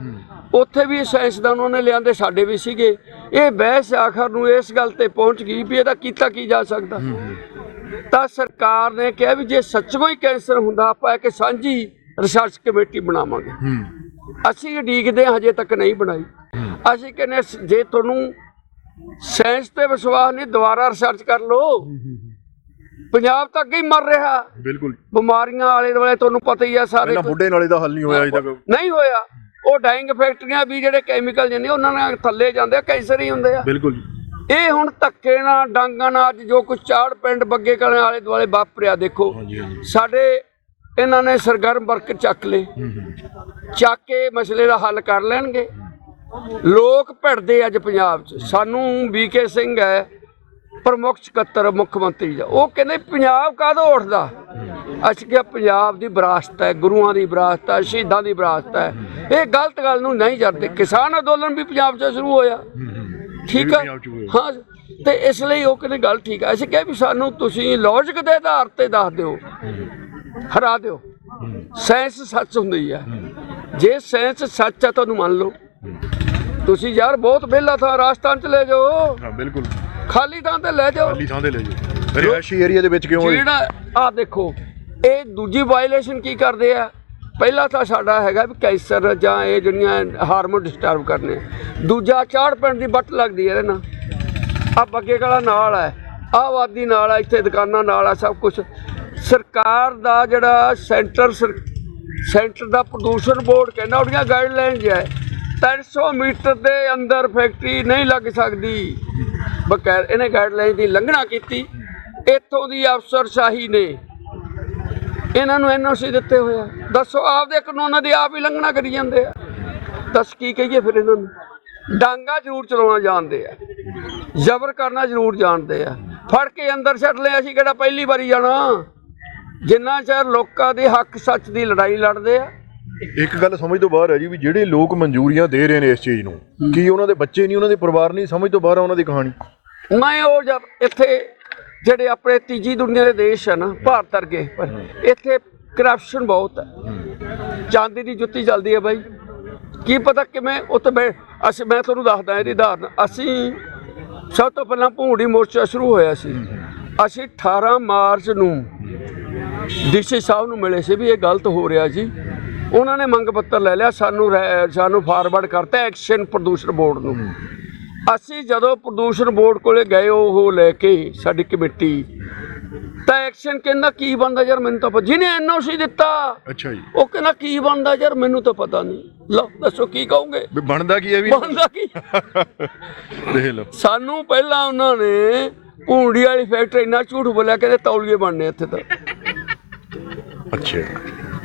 ਉੱਥੇ ਵੀ ਸਾਇੰਸਦਾਨ ਉਹਨੇ ਲਿਆਂਦੇ ਸਾਡੇ ਵੀ ਸੀਗੇ। ਇਹ ਬਹਿਸ ਆਖਰ ਨੂੰ ਇਸ ਗੱਲ ਤੇ ਪਹੁੰਚ ਗਈ ਵੀ ਇਹਦਾ ਕੀਤਾ ਕੀ ਜਾ ਸਕਦਾ। ਤਾਂ ਸਰਕਾਰ ਨੇ ਕਿਹਾ ਵੀ ਜੇ ਸੱਚਮੁੱਚ ਹੀ ਕੈਂਸਰ ਹੁੰਦਾ ਆਪਾਂ ਇੱਕ ਸਾਂਝੀ ਰਿਸਰਚ ਕਮੇਟੀ ਬਣਾਵਾਂਗੇ। ਅਸੀਂ ਉਡੀਕਦੇ ਹਾਂ, ਹਜੇ ਤੱਕ ਨਹੀਂ ਬਣਾਈ। ਅਸੀਂ ਕਹਿੰਦੇ ਜੇ ਤੁਹਾਨੂੰ ਸਾਇੰਸ ਤੇ ਵਿਸ਼ਵਾਸ ਨਹੀਂ ਦੁਬਾਰਾ ਰਿਸਰਚ ਕਰ ਲਓ। ਪੰਜਾਬ ਤਾਂ ਅੱਗੇ ਹੀ ਮਰ ਰਿਹਾ। ਬਿਲਕੁਲ। ਬਿਮਾਰੀਆਂ ਆਲੇ ਦੁਆਲੇ ਤੁਹਾਨੂੰ ਪਤਾ ਹੀ ਆ ਸਾਰੇ ਪਹਿਲਾਂ ਬੁੱਢੇ ਨਾਲੇ ਦਾ ਹੱਲ ਨਹੀਂ ਹੋਇਆ ਅਜੇ ਤੱਕ। ਨਹੀਂ ਹੋਇਆ। ਉਹ ਡਾਈਂਗ ਫੈਕਟਰੀਆਂ ਵੀ ਜਿਹੜੇ ਕੈਮੀਕਲ ਜਾਂਦੇ ਉਹਨਾਂ ਨਾਲ ਥੱਲੇ ਜਾਂਦੇ ਆ ਕੈਂਸਰ ਹੀ ਹੁੰਦੇ ਆ। ਬਿਲਕੁਲ ਜੀ। ਇਹ ਹੁਣ ਧੱਕੇ ਨਾਲ ਡਾਂਗਾਂ ਨਾਲ ਅੱਜ ਜੋ ਕੁਝ ਚਾੜ ਪਿੰਡ ਬੱਗੇ ਕਲੇ ਆਲੇ ਦੁਆਲੇ ਵਾਪਰਿਆ ਦੇਖੋ। ਸਾਡੇ ਇਹਨਾਂ ਨੇ ਸਰਗਰਮ ਵਰਕ ਚੱਕ ਲਏ। ਚੱਕ ਕੇ ਮਸਲੇ ਦਾ ਹੱਲ ਕਰ ਲੈਣਗੇ। ਲੋਕ ਭਿੜਦੇ ਅੱਜ ਪੰਜਾਬ 'ਚ। ਸਾਨੂੰ ਵੀਕੇ ਸਿੰਘ ਹੈ ਪ੍ਰਮੁੱਖ ਸਕੱਤਰ ਮੁੱਖ ਮੰਤਰੀ ਦਾ ਉਹ ਕਹਿੰਦੇ ਪੰਜਾਬ ਕਾਹਦੋਂ ਉੱਠਦਾ? ਅਸੀਂ ਕਿਹਾ ਪੰਜਾਬ ਦੀ ਵਿਰਾਸਤ ਹੈ ਗੁਰੂਆਂ ਦੀ ਵਿਰਾਸਤ ਹੈ ਸ਼ਹੀਦਾਂ ਦੀ ਵਿਰਾਸਤ ਹੈ। ਇਹ ਗਲਤ ਗੱਲ ਨੂੰ ਨਹੀਂ ਜਰਦੇ ਕਿਸਾਨ ਅੰਦੋਲਨ ਵੀ ਪੰਜਾਬ 'ਚ ਸ਼ੁਰੂ ਹੋਇਆ। ਠੀਕ ਹੋਇਆ। ਹਾਂ ਤੇ ਇਸ ਲਈ ਉਹ ਕਹਿੰਦੇ ਗੱਲ ਠੀਕ ਹੈ ਅਸੀਂ ਕਿਹਾ ਵੀ ਸਾਨੂੰ ਤੁਸੀਂ ਲੌਜੀਕ ਦੇ ਆਧਾਰ ਤੇ ਦੱਸ ਦਿਓ। ਹਰਾ ਦਿਓ। ਸਾਇੰਸ ਸੱਚ ਹੁੰਦੀ ਹੈ ਜੇ ਸਾਇੰਸ ਸੱਚ ਹੈ ਤੁਹਾਨੂੰ ਮੰਨ ਲਓ। ਤੁਸੀਂ ਯਾਰ ਬਹੁਤ ਵਿਹਲਾ ਥਾ ਰਾਜਸਥਾਨ ਚ ਲੈ ਜਾਓ। ਹਾਂ ਬਿਲਕੁਲ। ਖਾਲੀ ਥਾਂ ਤੇ ਲੈ ਜਾਓ। ਖਾਲੀ ਥਾਂ ਤੇ ਲੈ ਜਾਓ। ਰਿਹਾਇਸ਼ੀ ਏਰੀਆ ਦੇ ਵਿੱਚ ਕਿਉਂ? ਜਿਹੜਾ ਆ ਦੇਖੋ ਇਹ ਦੂਜੀ ਵਾਇਲੇਸ਼ਨ ਕੀ ਕਰਦੇ ਆ? ਪਹਿਲਾ ਤਾਂ ਸਾਡਾ ਹੈਗਾ ਵੀ ਕੈਂਸਰ ਜਾਂ ਇਹ ਜਿਹੜੀਆਂ ਹਾਰਮੋਨ ਡਿਸਟਰਬ ਕਰਨੇ ਦੂਜਾ ਚਾੜ ਪਿੰਡ ਦੀ ਬੱਟ ਲੱਗਦੀ ਹੈ ਇਹਦੇ ਨਾਲ। ਆ ਬੱਗੇ ਕਲਾ ਨਾਲ ਹੈ ਆ ਆਬਾਦੀ ਨਾਲ ਹੈ ਇੱਥੇ ਦੁਕਾਨਾਂ ਨਾਲ ਹੈ ਸਭ ਕੁਝ ਸਰਕਾਰ ਦਾ ਜਿਹੜਾ ਸੈਂਟਰ ਸਰ- ਸੈਂਟਰ ਦਾ ਪ੍ਰਦੂਸ਼ਣ ਬੋਰਡ ਕਹਿੰਦਾ ਉਹਦੀਆਂ ਗਾਈਡਲਾਈਨਸ ਹੈ। 300 ਮੀਟਰ ਦੇ ਅੰਦਰ ਫੈਕਟਰੀ ਨਹੀਂ ਲੱਗ ਸਕਦੀ। ਬਕਾਇਰ ਇਹਨੇ ਗਾਈਡਲਾਈਨ ਦੀ ਲੰਘਣਾ ਕੀਤੀ। ਇੱਥੋਂ ਦੀ ਅਫਸਰਸ਼ਾਹੀ ਨੇ। ਇਹਨਾਂ ਨੂੰ ਐਨਓਸੀ ਦਿੱਤੇ ਹੋਇਆ ਦੱਸੋ, ਆਪਦੇ ਕਾਨੂੰਨਾਂ ਦੀ ਆਪ ਹੀ ਲੰਘਣਾ ਕਰੀ ਜਾਂਦੇ ਆ। ਦੱਸ ਕੀ ਕਹੀਏ ਫਿਰ ਇਹਨਾਂ ਨੂੰ? ਡਾਂਗਾ ਜ਼ਰੂਰ ਚਲਾਉਣਾ ਜਾਣਦੇ ਆ। ਜ਼ਬਰ ਕਰਨਾ ਜ਼ਰੂਰ ਜਾਣਦੇ ਆ। ਫੜ ਕੇ ਅੰਦਰ ਛੱਡ ਲਿਆ ਅਸੀਂ ਕਿਹੜਾ ਪਹਿਲੀ ਵਾਰੀ ਜਾਣਾ। ਜਿੰਨਾ ਚਿਰ ਲੋਕਾਂ ਦੇ ਹੱਕ ਸੱਚ ਦੀ ਲੜਾਈ ਲੜਦੇ ਆ। ਇੱਕ ਗੱਲ ਸਮਝ ਤੋਂ ਬਾਹਰ ਹੈ ਜੀ ਵੀ ਜਿਹੜੇ ਲੋਕ ਮਨਜ਼ੂਰੀਆਂ ਦੇ ਰਹੇ ਨੇ ਇਸ ਚੀਜ਼ ਨੂੰ ਕੀ ਉਹਨਾਂ ਦੇ ਬੱਚੇ ਨਹੀਂ ਉਹਨਾਂ ਦੇ ਪਰਿਵਾਰ ਨਹੀਂ ਸਮਝ ਤੋਂ ਬਾਹਰ ਆ ਉਹਨਾਂ ਦੀ ਕਹਾਣੀ। ਮੈਂ ਉਹ ਜਦ ਇੱਥੇ ਜਿਹੜੇ ਆਪਣੇ ਤੀਜੀ ਦੁਨੀਆ ਦੇ ਦੇਸ਼ ਹਨ ਭਾਰਤ ਵਰਗੇ ਪਰ ਇੱਥੇ ਕਰਪਸ਼ਨ ਬਹੁਤ ਹੈ। ਚਾਂਦੀ ਦੀ ਜੁੱਤੀ ਚੱਲਦੀ ਹੈ ਬਾਈ। ਕੀ ਪਤਾ ਕਿਵੇਂ ਉੱਥੇ ਮੈਂ ਅਸੀਂ ਮੈਂ ਤੁਹਾਨੂੰ ਦੱਸਦਾ ਇਹਦੀ ਉਦਾਹਰਨ। ਅਸੀਂ ਸਭ ਤੋਂ ਪਹਿਲਾਂ ਭੂੜੀ ਮੋਰਚਾ ਸ਼ੁਰੂ ਹੋਇਆ ਸੀ। ਅਸੀਂ 18 ਮਾਰਚ ਨੂੰ ਡੀਸੀ ਸਾਹਿਬ ਨੂੰ ਮਿਲੇ ਸੀ ਵੀ ਇਹ ਗਲਤ ਹੋ ਰਿਹਾ ਜੀ। ਉਹਨਾਂ ਨੇ ਮੰਗ ਪੱਤਰ ਲੈ ਲਿਆ, ਸਾਨੂੰ ਰੈ- ਸਾਨੂੰ ਫਾਰਵਰਡ ਕਰਤਾ ਐਕਸ਼ਨ ਪ੍ਰਦੂਸ਼ਣ ਬੋਰਡ ਨੂੰ। ਅਸੀਂ ਜਦੋਂ ਪ੍ਰਦੂਸ਼ਣ ਬੋਰਡ ਕੋਲੇ ਗਏ, ਉਹ ਲੈ ਕੇ ਸਾਡੀ ਕਮੇਟੀ ਤਾਂ ਐਕਸ਼ਨ ਕਹਿੰਦਾ ਕੀ ਬੰਦਾ ਯਾਰ ਮੈਨੂੰ ਤਾਂ ਪਤਾ ਜਿਹਨੇ ਐਨਓਸੀ ਦਿੱਤਾ ਅੱਛਾ ਜੀ। ਉਹ ਕਹਿੰਦਾ ਕੀ ਬੰਦਾ ਯਾਰ ਮੈਨੂੰ ਤਾਂ ਪਤਾ ਨਹੀਂ। ਲਓ ਦੱਸੋ ਕੀ ਕਹੋਗੇ? ਵੀ ਬਣਦਾ ਕੀ ਹੈ ਵੀ? ਬੰਦਾ ਕੀ? ਦੇਖ ਲਓ। ਸਾਨੂੰ ਪਹਿਲਾਂ ਉਹਨਾਂ ਨੇ ਭੂੰਡੀ ਵਾਲੀ ਫੈਕਟਰੀ ਇੰਨਾ ਝੂਠ ਬੋਲਿਆ ਕਹਿੰਦੇ ਤੌਲੀਏ ਬਣਨੇ ਇੱਥੇ ਤਾਂ। ਅੱਛਾ।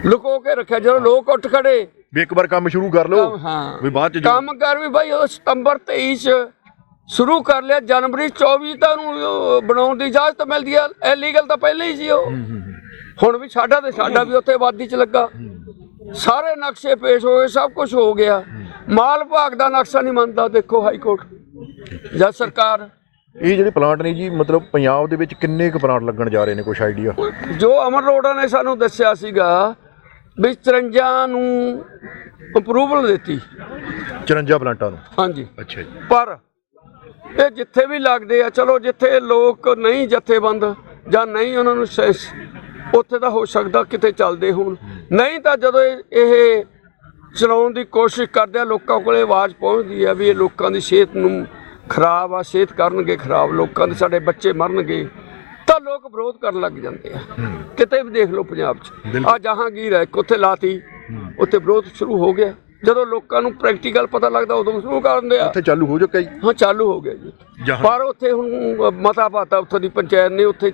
ਲੁਕੋ ਕੇ ਰੱਖਿਆ ਜਦੋਂ ਲੋਕ ਉੱਠ ਖੜੇ। ਵੀ ਇੱਕ ਵਾਰ ਕੰਮ ਸ਼ੁਰੂ ਕਰ ਲਓ। ਹਾਂ। ਵੀ ਬਾਅਦ ਚ ਜੋ- ਕੰਮ ਕਰ ਵੀ ਭਾਈ ਉਹ ਸਤੰਬਰ 23 ਚ ਸ਼ੁਰੂ ਕਰ ਲਿਆ ਜਨਵਰੀ 24 ਤਾਂ ਨੂੰ ਬਣਾਉਣ ਦੀ ਇਜਾਜ਼ਤ ਮਿਲਦੀ ਆ। ਇਲੀਗਲ ਤਾਂ ਪਹਿਲਾਂ ਹੀ ਸੀ ਉਹ। ਹੁਣ ਵੀ ਸਾਡਾ ਤੇ ਸਾਡਾ ਵੀ ਉੱਥੇ ਆਬਾਦੀ ਚ ਲੱਗਾ। ਸਾਰੇ ਨਕਸ਼ੇ ਪੇਸ਼ ਹੋਏ ਸਭ ਕੁਝ ਹੋ ਗਿਆ। ਮਾਲ ਵਿਭਾਗ ਦਾ ਨਕਸ਼ਾ ਨਹੀਂ ਮੰਨਦਾ ਦੇਖੋ ਹਾਈ ਕੋਰਟ ਜਦ ਸਰਕਾਰ। ਇਹ ਜਿਹੜੇ ਪਲਾਂਟ ਨੇ ਜੀ ਮਤਲਬ ਪੰਜਾਬ ਦੇ ਵਿੱਚ ਕਿੰਨੇ ਕੁ ਪਲਾਂਟ ਲੱਗਣ ਜਾ ਰਹੇ ਨੇ ਕੁਛ ਆਈਡੀਆ? ਜੋ ਅਮਰ ਰੋੜਾ ਨੇ ਸਾਨੂੰ ਦੱਸਿਆ ਸੀਗਾ ਵੀ 53 ਨੂੰ ਅਪਰੂਵਲ ਦਿੱਤੀ। 54 ਪਲਾਂਟਾਂ ਨੂੰ? ਹਾਂਜੀ। ਅੱਛਾ ਜੀ। ਪਰ ਇਹ ਜਿੱਥੇ ਵੀ ਲੱਗਦੇ ਆ ਚਲੋ ਜਿੱਥੇ ਲੋਕ ਨਹੀਂ ਜਥੇਬੰਦ ਜਾਂ ਨਹੀਂ ਉਹਨਾਂ ਨੂੰ ਉੱਥੇ ਤਾਂ ਹੋ ਸਕਦਾ ਕਿਤੇ ਚੱਲਦੇ ਹੋਣ। ਨਹੀਂ ਤਾਂ ਜਦੋਂ ਇਹ- ਚਲਾਉਣ ਦੀ ਕੋਸ਼ਿਸ਼ ਕਰਦੇ ਆ ਲੋਕਾਂ ਕੋਲੇ ਆਵਾਜ਼ ਪਹੁੰਚਦੀ ਆ ਵੀ ਇਹ ਲੋਕਾਂ ਦੀ ਸਿਹਤ ਨੂੰ ਖਰਾਬ ਆ ਸਿਹਤ ਕਰਨਗੇ ਖਰਾਬ ਲੋਕਾਂ ਦੇ ਸਾਡੇ ਬੱਚੇ ਮਰਨਗੇ ਤਾਂ ਲੋਕ ਵਿਰੋਧ ਕਰਨ ਲੱਗ ਜਾਂਦੇ ਆ। ਕਿਤੇ ਵੀ ਦੇਖ ਲਓ ਪੰਜਾਬ 'ਚ। ਆ ਜਹਾਂਗੀਰ ਹੈ ਉੱਥੇ ਲਾਤੀ ਉੱਥੇ ਵਿਰੋਧ ਸ਼ੁਰੂ ਹੋ ਗਿਆ। ਜਦੋਂ ਲੋਕਾਂ ਨੂੰ ਪ੍ਰੈਕਟੀਕਲ ਪਤਾ ਲੱਗਦਾ ਉਦੋਂ ਸ਼ੁਰੂ ਕਰ ਦਿੰਦੇ ਆ। ਉੱਥੇ ਚਾਲੂ ਹੋ ਚੁੱਕਾ ਜੀ? ਹਾਂ ਚਾਲੂ ਹੋ ਗਿਆ ਜੀ। ਜਹਾਂ- ਪਰ ਉੱਥੇ ਹੁਣ ਮਤਾ ਪਾਤਾ ਉੱਥੋਂ ਦੀ ਪੰਚਾਇਤ ਨੇ ਉੱਥੇ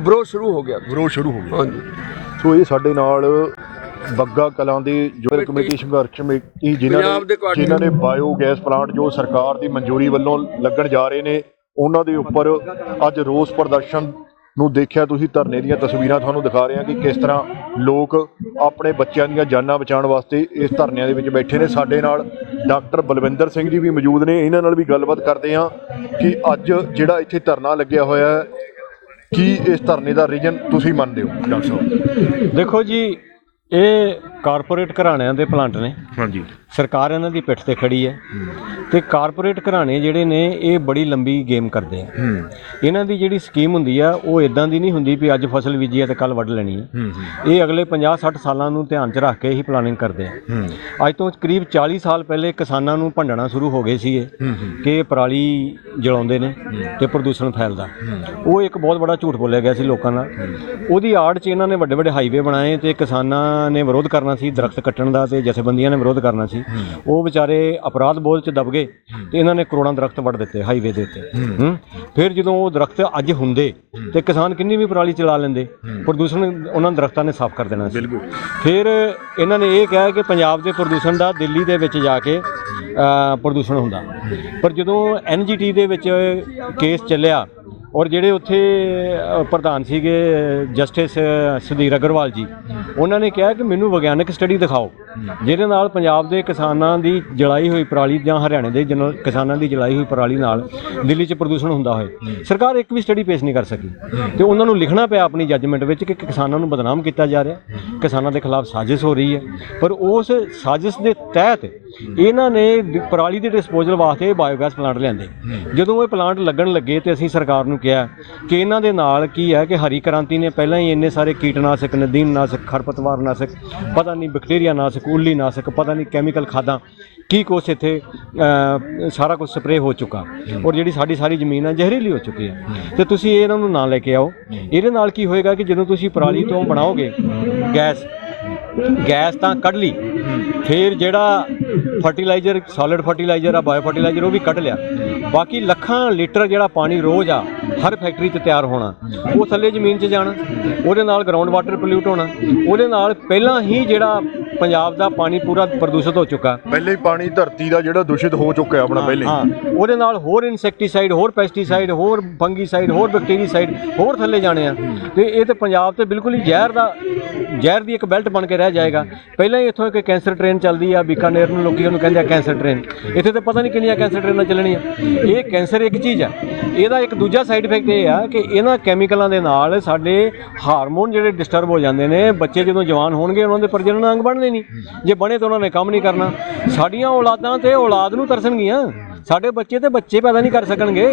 ਵਿਰੋਧ ਸ਼ੁਰੂ ਹੋ ਗਿਆ। ਵਿਰੋਧ ਸ਼ੁਰੂ ਹੋ ਗਿਆ। ਹਾਂਜੀ। ਸੋ ਇਹ ਸਾਡੇ ਨਾਲ ਬੱਗਾ ਕਲਾਂ ਦੇ ਜੋ ਕਮੇਟੀ। ਸੰਘਰਸ਼ ਕਮੇਟੀ ਜਿਨ੍ਹਾਂ ਪੰਜਾਬ ਦੇ ਨੇ coordinator। ਜਿਨ੍ਹਾਂ ਨੇ ਬਾਇਓ ਗੈਸ ਪਲਾਂਟ ਜੋ ਸਰਕਾਰ ਦੀ ਮਨਜ਼ੂਰੀ ਵੱਲੋਂ ਲੱਗਣ ਜਾ ਰਹੇ ਨੇ ਉਹਨਾਂ ਦੇ ਉੱਪਰ ਅੱਜ ਰੋਸ ਪ੍ਰਦਰਸ਼ਨ ਨੂੰ ਦੇਖਿਆ ਤੁਸੀਂ ਧਰਨੇ ਦੀਆਂ ਤਸਵੀਰਾਂ ਤੁਹਾਨੂੰ ਦਿਖਾ ਰਹੇ ਹਾਂ ਕਿ ਕਿਸ ਤਰ੍ਹਾਂ ਲੋਕ ਆਪਣੇ ਬੱਚਿਆਂ ਦੀਆਂ ਜਾਨਾਂ ਬਚਾਉਣ ਵਾਸਤੇ ਇਸ ਧਰਨਿਆਂ ਦੇ ਵਿੱਚ ਬੈਠੇ ਨੇ। ਸਾਡੇ ਨਾਲ ਡਾਕਟਰ ਬਲਵਿੰਦਰ ਸਿੰਘ ਜੀ ਵੀ ਮੌਜੂਦ ਨੇ। ਇਹਨਾਂ ਨਾਲ ਵੀ ਗੱਲਬਾਤ ਕਰਦੇ ਹਾਂ ਕਿ ਅੱਜ ਜਿਹੜਾ ਇੱਥੇ ਧਰਨਾ ਲੱਗਿਆ ਹੋਇਆ ਹੈ ਕੀ ਇਸ ਧਰਨੇ ਦਾ ਰੀਜਨ ਤੁਸੀਂ ਮੰਨਦੇ ਹੋ? ਡਾਕਟਰ ਸਾਹਿਬ। ਦੇਖੋ ਜੀ ਇਹ ਕਾਰਪੋਰੇਟ ਘਰਾਣਿਆਂ ਦੇ ਪਲਾਂਟ ਨੇ। ਹਾਂਜੀ। ਸਰਕਾਰ ਇਹਨਾਂ ਦੀ ਪਿੱਠ ਤੇ ਖੜੀ ਹੈ ਤੇ ਕਾਰਪੋਰੇਟ ਘਰਾਣੇ ਜਿਹੜੇ ਨੇ ਇਹ ਬੜੀ ਲੰਬੀ ਗੇਮ ਕਰਦੇ ਆ। ਇਹਨਾਂ ਦੀ ਜਿਹੜੀ ਸਕੀਮ ਹੁੰਦੀ ਆ ਉਹ ਇਦਾਂ ਦੀ ਨਹੀਂ ਹੁੰਦੀ ਵੀ ਅੱਜ ਫਸਲ ਬੀਜੀ ਹੈ ਤੇ ਕੱਲ ਵੱਢ ਲੈਣੀ ਹੈ ਇਹ ਅਗਲੇ 50 60 ਸਾਲਾਂ ਨੂੰ ਧਿਆਨ 'ਚ ਰੱਖ ਕੇ ਹੀ ਪਲਾਨਿੰਗ ਕਰਦੇ ਆ। ਅੱਜ ਤੋਂ ਕਰੀਬ 40 ਸਾਲ ਪਹਿਲੇ ਕਿਸਾਨਾਂ ਨੂੰ ਭੰਡਣਾ ਸ਼ੁਰੂ ਹੋ ਗਏ ਸੀਗੇ ਕਿ ਇਹ ਪਰਾਲੀ ਜਲਾਉਂਦੇ ਨੇ ਤੇ ਪ੍ਰਦੂਸ਼ਣ ਫੈਲਦਾ। ਉਹ ਇੱਕ ਬਹੁਤ ਬੜਾ ਝੂਠ ਬੋਲਿਆ ਗਿਆ ਸੀ ਲੋਕਾਂ ਨਾਲ। ਉਹਦੀ ਆੜ 'ਚ ਇਹਨਾਂ ਨੇ ਵੱਡੇ ਵੱਡੇ ਹਾਈਵੇ ਬਣਾਏ ਤੇ ਕਿਸਾਨਾਂ ਨੇ ਵਿਰੋਧ ਕਰਨਾ ਸੀ ਦਰਖਤ ਕੱਟਣ ਦਾ ਤੇ ਜਥੇਬੰਦੀਆਂ ਨੇ ਵਿਰੋਧ ਕਰਨਾ ਸੀ। ਉਹ ਵਿਚਾਰੇ ਅਪਰਾਧ ਬੋਝ 'ਚ ਦਬ ਗਏ ਤੇ ਇਹਨਾਂ ਨੇ ਕਰੋੜਾਂ ਦਰਖਤ ਵੱਢ ਦਿੱਤੇ ਹਾਈਵੇ ਦੇ ਉੱਤੇ। ਹੂੰ। ਫਿਰ ਜਦੋਂ ਉਹ ਦਰਖਤ ਅੱਜ ਹੁੰਦੇ ਤੇ ਕਿਸਾਨ ਕਿੰਨੀ ਵੀ ਪਰਾਲੀ ਚਲਾ ਲੈਂਦੇ ਪ੍ਰਦੂਸ਼ਣ ਉਹਨਾਂ ਦਰਖਤਾਂ ਨੇ ਸਾਫ਼ ਕਰ ਦੇਣਾ ਸੀ। ਫਿਰ ਇਹਨਾਂ ਨੇ ਇਹ ਕਿਹਾ ਕਿ ਪੰਜਾਬ ਦੇ ਪ੍ਰਦੂਸ਼ਣ ਦਾ ਦਿੱਲੀ ਦੇ ਵਿੱਚ ਜਾ ਕੇ ਪ੍ਰਦੂਸ਼ਣ ਹੁੰਦਾ। ਪਰ ਜਦੋਂ ਐਨਜੀਟੀ ਦੇ ਵਿੱਚ ਕੇਸ ਚੱਲਿਆ ਔਰ ਜਿਹੜੇ ਉੱਥੇ ਪ੍ਰਧਾਨ ਸੀਗੇ ਜਸਟਿਸ ਸੁਧੀਰ ਅਗਰਵਾਲ ਜੀ, ਉਹਨਾਂ ਨੇ ਕਿਹਾ ਕਿ ਮੈਨੂੰ ਵਿਗਿਆਨਕ ਸਟੱਡੀ ਦਿਖਾਓ, ਜਿਹਦੇ ਨਾਲ ਪੰਜਾਬ ਦੇ ਕਿਸਾਨਾਂ ਦੀ ਜਲਾਈ ਹੋਈ ਪਰਾਲੀ ਜਾਂ ਹਰਿਆਣੇ ਦੇ ਜਨ ਕਿਸਾਨਾਂ ਦੀ ਜਲਾਈ ਹੋਈ ਪਰਾਲੀ ਨਾਲ ਦਿੱਲੀ 'ਚ ਪ੍ਰਦੂਸ਼ਣ ਹੁੰਦਾ ਹੋਏ, ਸਰਕਾਰ ਇੱਕ ਵੀ ਸਟੱਡੀ ਪੇਸ਼ ਨਹੀਂ ਕਰ ਸਕੀ। ਤੇ ਉਹਨਾਂ ਨੂੰ ਲਿਖਣਾ ਪਿਆ ਆਪਣੀ ਜੱਜਮੈਂਟ ਵਿੱਚ ਕਿ ਕਿਸਾਨਾਂ ਨੂੰ ਬਦਨਾਮ ਕੀਤਾ ਜਾ ਰਿਹਾ, ਕਿਸਾਨਾਂ ਦੇ ਖਿਲਾਫ ਸਾਜ਼ਿਸ਼ ਹੋ ਰਹੀ ਹੈ। ਪਰ ਉਸ ਸਾਜ਼ਿਸ਼ ਦੇ ਤਹਿਤ ਇਹਨਾਂ ਨੇ ਪਰਾਲੀ ਦੇ ਡਿਸਪੋਜ਼ਲ ਵਾਸਤੇ ਬਾਇਓਗੈਸ ਪਲਾਂਟ ਲਿਆਂਦੇ। ਜਦੋਂ ਇਹ ਪਲਾਂਟ ਲੱਗਣ ਲੱਗੇ ਤੇ ਅਸੀਂ ਸਰਕਾਰ ਨੂੰ ਕਿਹਾ ਕਿ ਇਹਨਾਂ ਦੇ ਨਾਲ ਕੀ ਹੈ ਕਿ ਹਰੀ ਕ੍ਰਾਂਤੀ ਨੇ ਪਹਿਲਾਂ ਹੀ ਇੰਨੇ ਸਾਰੇ ਕੀਟਨਾਸ਼ਕ ਨਦੀਨਨਾਸ਼ਕ ਖਰਪਤਵਾਰ ਨਾਸ਼ਕ ਪਤਾ ਨਹੀਂ ਬੈਕਟੀਰੀਆ ਨਾਸ਼ਕ ਉੱਲੀ ਨਾਸ਼ਕ ਪਤਾ ਨਹੀਂ ਕੈਮੀਕਲ ਖਾਦਾਂ ਕੀ ਕੁਛ ਇੱਥੇ ਸਾਰਾ ਕੁਝ ਸਪਰੇਅ ਹੋ ਚੁੱਕਾ। ਔਰ ਜਿਹੜੀ ਸਾਡੀ ਸਾਰੀ ਜ਼ਮੀਨ ਹੈ ਜ਼ਹਿਰੀਲੀ ਹੋ ਚੁੱਕੀ ਹੈ। ਤੇ ਤੁਸੀਂ ਇਹਨਾਂ ਨੂੰ ਨਾ ਲੈ ਕੇ ਆਓ। ਇਹਦੇ ਨਾਲ ਕੀ ਹੋਏਗਾ ਕਿ ਜਦੋਂ ਤੁਸੀਂ ਪਰਾਲੀ ਤੋਂ ਬਣਾਓਗੇ ਗੈਸ ਗੈਸ ਤਾਂ ਕੱਢ ਲਈ। ਫਿਰ ਜਿਹੜਾ ਫਰਟੀਲਾਈਜ਼ਰ ਸੋਲਿਡ ਫਰਟੀਲਾਈਜ਼ਰ ਆ ਬਾਇਓ ਫਰਟੀਲਾਈਜ਼ਰ ਉਹ ਵੀ ਕੱਢ ਲਿਆ। ਬਾਕੀ ਲੱਖਾਂ ਲੀਟਰ ਜਿਹੜਾ ਪਾਣੀ ਰੋਜ਼ ਆ ਹਰ ਫੈਕਟਰੀ 'ਚ ਤਿਆਰ ਹੋਣਾ। ਉਹ ਥੱਲੇ ਜ਼ਮੀਨ 'ਚ ਜਾਣਾ ਉਹਦੇ ਨਾਲ ਗਰਾਊਂਡ ਵਾਟਰ ਪੋਲਿਊਟ ਹੋਣਾ। ਉਹਦੇ ਨਾਲ ਪਹਿਲਾਂ ਹੀ ਜਿਹੜਾ ਪੰਜਾਬ ਦਾ ਪਾਣੀ ਪੂਰਾ ਪ੍ਰਦੂਸ਼ਿਤ ਹੋ ਚੁੱਕਾ। ਪਹਿਲੇ ਹੀ ਪਾਣੀ ਧਰਤੀ ਦਾ ਜਿਹੜਾ ਦੂਸ਼ਿਤ ਹੋ ਚੁੱਕਾ ਹੈ ਆਪਣਾ ਪਹਿਲੇ ਹੀ। ਹਾਂ। ਉਹਦੇ ਨਾਲ ਹੋਰ ਇਨਸੈਕਟੀਸਾਈਡ ਹੋਰ ਪੈਸਟੀਸਾਈਡ ਹੋਰ ਫੰਗੀਸਾਈਡ ਹੋਰ ਬੈਕਟੀਰੀਸਾਈਡ ਹੋਰ ਥੱਲੇ ਜਾਣੇ ਆ। ਤੇ ਇਹ ਤੇ ਪੰਜਾਬ ਤੇ ਬਿਲਕੁਲ ਹੀ ਜ਼ਹਿਰ ਦਾ ਜ਼ਹਿਰ ਦੀ ਇੱਕ ਬੈਲਟ ਬਣ ਕੇ ਰਹਿ ਜਾਏਗਾ। ਪਹਿਲਾਂ ਹੀ ਇੱਥੋਂ ਇੱਕ ਕੈਂਸਰ ਟ੍ਰੇਨ ਚੱਲਦੀ ਆ, ਬੀਕਾਨੇਰ ਨੂੰ ਲੋਕੀ ਉਹਨੂੰ ਕਹਿੰਦੇ ਆ ਕੈਂਸਰ ਟ੍ਰੇਨ। ਇੱਥੇ ਤਾਂ ਪਤਾ ਨਹੀਂ ਕਿੰਨੀਆਂ ਕੈਂਸਰ ਟ੍ਰੇਨਾਂ ਚੱਲਣੀਆਂ। ਇਹ ਕੈਂਸਰ ਇੱਕ ਚੀਜ਼ ਆ। ਇਹਦਾ ਇੱਕ ਦੂਜਾ ਸਾਈਡ ਇਫੈਕਟ ਇਹ ਆ ਕਿ ਇਹਨਾਂ ਕੈਮੀਕਲਾਂ ਦੇ ਨਾਲ ਸਾਡੇ ਹਾਰਮੋਨ ਜਿਹੜੇ ਡਿਸਟਰਬ ਹੋ ਜਾਂਦੇ ਨੇ, ਬੱਚੇ ਜਦੋਂ ਜਵਾਨ ਹੋਣਗੇ, ਉਹਨਾਂ ਦੇ ਪ੍ਰਜਨਨ ਅੰਗ ਬਣਨੇ ਨਹੀਂ। ਜੇ ਬਣੇ ਤਾਂ ਉਹਨਾਂ ਨੇ ਕੰਮ ਨਹੀਂ ਕਰਨਾ। ਸਾਡੀਆਂ ਔਲਾਦਾਂ ਤੇ ਔਲਾਦ ਨੂੰ ਤਰਸਣਗੀਆਂ। ਸਾਡੇ ਬੱਚੇ ਤੇ ਬੱਚੇ ਪੈਦਾ ਨਹੀਂ ਕਰ ਸਕਣਗੇ।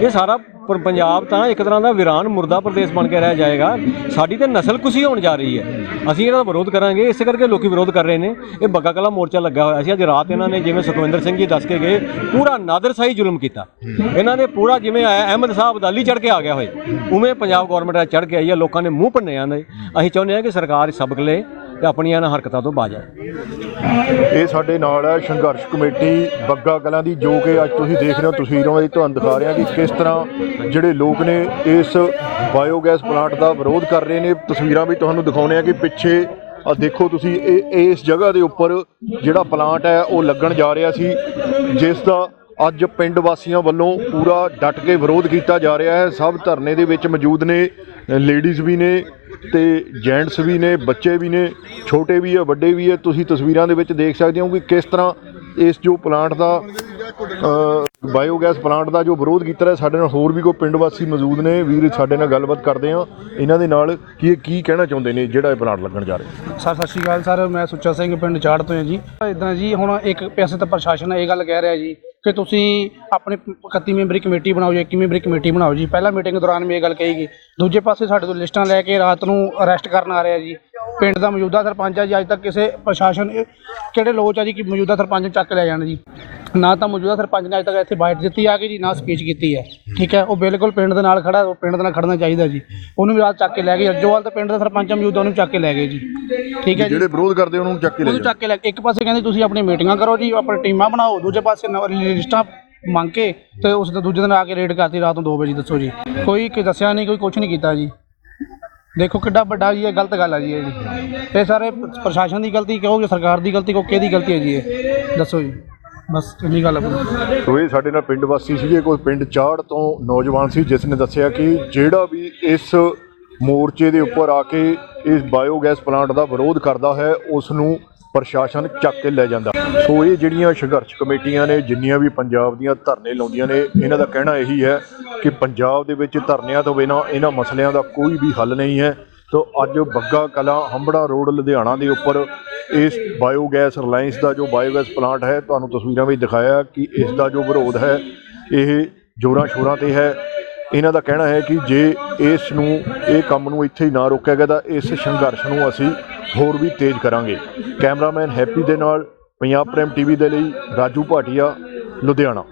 ਇਹ ਸਾਰਾ ਪੰਜਾਬ ਤਾਂ ਇੱਕ ਤਰ੍ਹਾਂ ਦਾ ਵਿਰਾਨ ਮੁਰਦਾ ਪ੍ਰਦੇਸ਼ ਬਣ ਕੇ ਰਹਿ ਜਾਏਗਾ। ਸਾਡੀ ਤੇ ਨਸਲ ਕੁਸੀ ਹੋਣ ਜਾ ਰਹੀ ਹੈ। ਅਸੀਂ ਇਹਦਾ ਵਿਰੋਧ ਕਰਾਂਗੇ। ਇਸੇ ਕਰਕੇ ਲੋਕੀ ਵਿਰੋਧ ਕਰ ਰਹੇ ਨੇ। ਇਹ ਬੱਗਾ ਕਲਾ ਮੋਰਚਾ ਲੱਗਾ ਹੋਇਆ ਸੀ। ਅੱਜ ਰਾਤ ਇਹਨਾਂ ਨੇ ਜਿਵੇਂ ਸੁਖਵਿੰਦਰ ਸਿੰਘ ਜੀ ਦੱਸ ਕੇ ਗਏ, ਪੂਰਾ ਨਾਦਰਸ਼ਾਹੀ ਜ਼ੁਲਮ ਕੀਤਾ। ਇਹਨਾਂ ਨੇ ਪੂਰਾ ਜਿਵੇਂ ਆਇਆ ਅਹਿਮਦ ਸਾਹਿਬ ਅਬਦਾਲੀ ਚੜ ਕੇ ਆ ਗਿਆ ਹੋਏ। ਉਵੇਂ ਪੰਜਾਬ ਗਵਰਨਮੈਂਟ ਚੜ ਕੇ ਆਈ ਹੈ। ਲੋਕਾਂ ਨੇ ਮੂੰਹ ਭੰਨੇ ਆ ਨੇ ਅਸੀਂ ਚਾਹੁੰਦੇ ਹਾਂ ਕਿ ਸਰਕਾਰ ਇਸ ਸਬਕ ਲਏ। ਤੇ ਆਪਣੀਆਂ ਇਹਨਾਂ ਹਰਕਤਾਂ ਤੋਂ ਬਾਜ ਹੈ ਇਹ ਸਾਡੇ ਨਾਲ ਹੈ ਸੰਘਰਸ਼ ਕਮੇਟੀ ਬੱਗਾ ਕਲਾਂ ਦੀ, ਜੋ ਕਿ ਅੱਜ ਤੁਸੀਂ ਦੇਖ ਰਹੇ ਹੋ ਤਸਵੀਰਾਂ ਵਿੱਚ ਤੁਹਾਨੂੰ ਦਿਖਾ ਰਹੇ ਹਾਂ ਕਿ ਕਿਸ ਤਰ੍ਹਾਂ ਜਿਹੜੇ ਲੋਕ ਨੇ ਇਸ ਬਾਇਓਗੈਸ ਪਲਾਂਟ ਦਾ ਵਿਰੋਧ ਕਰ ਰਹੇ ਨੇ। ਤਸਵੀਰਾਂ ਵੀ ਤੁਹਾਨੂੰ ਦਿਖਾਉਂਦੇ ਆ ਕਿ ਪਿੱਛੇ ਆ ਦੇਖੋ ਤੁਸੀਂ, ਇਹ, ਇਸ ਜਗ੍ਹਾ ਦੇ ਉੱਪਰ ਜਿਹੜਾ ਪਲਾਂਟ ਹੈ, ਉਹ ਲੱਗਣ ਜਾ ਰਿਹਾ ਸੀ, ਜਿਸ ਦਾ ਅੱਜ ਪਿੰਡ ਵਾਸੀਆਂ ਵੱਲੋਂ ਪੂਰਾ ਡਟ ਕੇ ਵਿਰੋਧ ਕੀਤਾ ਜਾ ਰਿਹਾ ਹੈ। ਸਭ ਧਰਨੇ ਦੇ ਵਿੱਚ ਮੌਜੂਦ ਨੇ ਲੇਡੀਜ਼ ਵੀ ਨੇ ਤੇ ਜੈਂਟਸ ਵੀ ਨੇ, ਬੱਚੇ ਵੀ ਨੇ, ਛੋਟੇ ਵੀ ਆ, ਵੱਡੇ ਵੀ ਆ, ਤੁਸੀਂ ਤਸਵੀਰਾਂ ਦੇ ਵਿੱਚ ਦੇਖ ਸਕਦੇ ਹੋ ਕਿ ਕਿਸ ਤਰ੍ਹਾਂ ਇਸ ਜੋ ਪਲਾਂਟ ਦਾ ਬਾਇਓਗੈਸ ਪਲਾਂਟ ਦਾ ਜੋ ਵਿਰੋਧ ਕੀਤਾ ਰਿਹਾ, ਸਾਡੇ ਨਾਲ ਹੋਰ ਵੀ ਕੋਈ ਪਿੰਡ ਵਾਸੀ ਮੌਜੂਦ ਨੇ, ਵੀਰ ਸਾਡੇ ਨਾਲ ਗੱਲਬਾਤ ਕਰਦੇ ਆ ਇਹਨਾਂ ਦੇ ਨਾਲ ਕਿ ਇਹ ਕੀ ਕਹਿਣਾ ਚਾਹੁੰਦੇ ਨੇ, ਜਿਹੜਾ ਇਹ ਪਲਾਂਟ ਲੱਗਣ ਜਾ ਰਿਹਾ? ਸਰ, ਸਤਿ ਸ਼੍ਰੀ ਅਕਾਲ ਸਰ, ਮੈਂ ਸੁੱਚਾ ਸਿੰਘ ਪਿੰਡ ਚਾੜ ਤੋਂ ਹਾਂ ਜੀ। ਇਦਾਂ ਜੀ, ਹੁਣ ਇੱਕ ਪੈਸੇ ਤਾਂ ਪ੍ਰਸ਼ਾਸਨ ਇਹ ਗੱਲ ਕਹਿ ਰਿਹਾ ਜੀ ਕਿ ਤੁਸੀਂ ਆਪਣੇ 31 ਮੈਂਬਰੀ ਕਮੇਟੀ ਬਣਾਓ ਜੀ 21 ਮੈਂਬਰੀ ਕਮੇਟੀ ਬਣਾਓ ਜੀ। ਪਹਿਲਾਂ ਮੀਟਿੰਗ ਦੌਰਾਨ ਮੈਂ ਇਹ ਗੱਲ ਕਹੀ ਗਈ। ਦੂਜੇ ਪਾਸੇ ਸਾਡੇ ਤੋਂ ਲਿਸਟਾਂ ਲੈ ਕੇ ਰਾਤ ਨੂੰ ਅਰੈਸਟ ਕਰਨ ਆ ਰਿਹਾ ਜੀ। ਪਿੰਡ ਦਾ ਮੌਜੂਦਾ ਸਰਪੰਚ ਆ ਜੀ, ਅੱਜ ਤੱਕ ਕਿਸੇ ਪ੍ਰਸ਼ਾਸਨ, ਇਹ ਕਿਹੜੇ ਲੋਚ ਆ ਜੀ ਕਿ ਮੌਜੂਦਾ ਸਰਪੰਚ ਨੂੰ ਚੱਕ ਕੇ ਲੈ ਜਾਣ ਜੀ? ਨਾ ਤਾਂ ਮੌਜੂਦਾ ਸਰਪੰਚ ਨੇ ਅੱਜ ਤੱਕ ਇੱਥੇ ਬਾਈਟ ਦਿੱਤੀ ਆ ਕੇ ਜੀ ਨਾ ਸਪੀਚ ਕੀਤੀ ਹੈ। ਠੀਕ ਹੈ? ਉਹ ਬਿਲਕੁਲ ਪਿੰਡ ਦੇ ਨਾਲ ਖੜਾ ਉਹ ਪਿੰਡ ਦੇ ਨਾਲ ਖੜਨਾ ਚਾਹੀਦਾ ਜੀ। ਉਹਨੂੰ ਵੀ ਰਾਤ ਚੱਕ ਕੇ ਲੈ ਗਏ। ਅੱਜੋਵਾਲ ਤਾਂ ਪਿੰਡ ਦਾ ਸਰਪੰਚ ਮੌਜੂਦਾ ਉਹਨੂੰ ਚੱਕ ਕੇ ਲੈ ਗਏ ਜੀ। ਠੀਕ ਹੈ ਜੀ? ਜਿਹੜੇ ਵਿਰੋਧ ਕਰਦੇ ਉਹਨਾਂ ਨੂੰ ਚੱਕ ਕੇ ਲੈ ਉਹਨੂੰ ਚੱਕ ਕੇ ਲੈ ਇੱਕ ਪਾਸੇ ਕਹਿੰਦੇ ਤੁਸੀਂ ਆਪਣੀ ਮੀਟਿੰਗਾਂ ਕਰੋ ਜੀ ਆਪਣੀ ਟੀਮਾਂ ਬਣਾਓ। ਦੂਜੇ ਪਾਸੇ ਲਿਸਟਾਂ ਮੰਗ ਕੇ ਤੇ ਉਸ ਦੇ ਦੂਜੇ ਦਿਨ ਆ ਕੇ ਰੇਡ ਕਰਤੀ ਰਾਤ ਨੂੰ 2 ਵਜੇ ਦੱਸੋ ਜੀ। ਕੋਈ ਕਿ ਦੱਸਿਆ ਨਹੀਂ ਕੋਈ ਕੁਝ ਨਹੀਂ ਕੀਤਾ ਜੀ। ਦੇਖੋ ਕਿੱਡਾ ਵੱਡਾ ਜੀ ਇਹ ਗਲਤ ਗੱਲ ਹੈ ਜੀ ਇਹ ਜੀ। ਇਹ ਸਾਰੇ ਪ੍ਰਸ਼ਾਸਨ ਦੀ ਗਲਤੀ ਕਹੋਗੇ ਸਰਕਾਰ ਦੀ ਗਲਤੀ ਕਹੋ ਕਿਹਦੀ ਗਲਤੀ ਹੈ ਜੀ ਇਹ? ਦੱਸੋ ਜੀ। ਬਸ ਇੰਨੀ ਗੱਲ ਹੈ ਸੋ ਇਹ ਸਾਡੇ ਨਾਲ ਪਿੰਡ ਵਾਸੀ ਸੀਗੇ, ਕੋਈ ਪਿੰਡ ਚਾੜ ਤੋਂ ਨੌਜਵਾਨ ਸੀ ਜਿਸ ਨੇ ਦੱਸਿਆ ਕਿ ਜਿਹੜਾ ਵੀ ਇਸ ਮੋਰਚੇ ਦੇ ਉੱਪਰ ਆ ਕੇ ਇਸ ਬਾਇਓਗੈਸ ਪਲਾਂਟ ਦਾ ਵਿਰੋਧ ਕਰਦਾ ਹੈ ਉਸ ਨੂੰ ਪ੍ਰਸ਼ਾਸਨ ਚੱਕ ਕੇ ਲੈ ਜਾਂਦਾ। ਸੋ ਇਹ ਜਿਹੜੀਆਂ ਸੰਘਰਸ਼ ਕਮੇਟੀਆਂ ਨੇ, ਜਿੰਨੀਆਂ ਵੀ ਪੰਜਾਬ ਦੀਆਂ ਧਰਨੇ ਲਾਉਂਦੀਆਂ ਨੇ, ਇਹਨਾਂ ਦਾ ਕਹਿਣਾ ਇਹੀ ਹੈ ਕਿ ਪੰਜਾਬ ਦੇ ਵਿੱਚ ਧਰਨਿਆਂ ਤੋਂ ਬਿਨਾਂ ਇਹਨਾਂ ਮਸਲਿਆਂ ਦਾ ਕੋਈ ਵੀ ਹੱਲ ਨਹੀਂ ਹੈ। ਤੋ ਅੱਜ ਬੱਗਾ ਕਲਾ ਹੰਬੜਾ ਰੋਡ, ਲੁਧਿਆਣਾ ਦੇ ਉੱਪਰ ਇਸ ਬਾਇਓਗੈਸ ਰਿਲਾਇੰਸ ਦਾ ਜੋ ਬਾਇਓਗੈਸ ਪਲਾਂਟ ਹੈ, ਤੁਹਾਨੂੰ ਤਸਵੀਰਾਂ ਵਿੱਚ ਦਿਖਾਇਆ ਕਿ ਇਸ ਦਾ ਜੋ ਵਿਰੋਧ ਹੈ, ਇਹ ਜੋਰਾਂ ਸ਼ੋਰਾਂ ਤੇ ਹੈ। ਇਹਨਾਂ ਦਾ ਕਹਿਣਾ ਹੈ ਕਿ ਜੇ ਇਸ ਨੂੰ, ਇਹ ਕੰਮ ਨੂੰ ਇੱਥੇ ਹੀ ਨਾ ਰੋਕਿਆ ਗਿਆ, ਤਾਂ ਇਸ ਸੰਘਰਸ਼ ਨੂੰ ਅਸੀਂ ਹੋਰ ਵੀ ਤੇਜ਼ ਕਰਾਂਗੇ। ਕੈਮਰਾਮੈਨ ਹੈਪੀ ਦੇ ਨਾਲ, ਪੰਜਾਬ ਪ੍ਰੇਮ ਟੀਵੀ ਦੇ ਲਈ, ਰਾਜੂ ਭਾਟੀਆ, ਲੁਧਿਆਣਾ।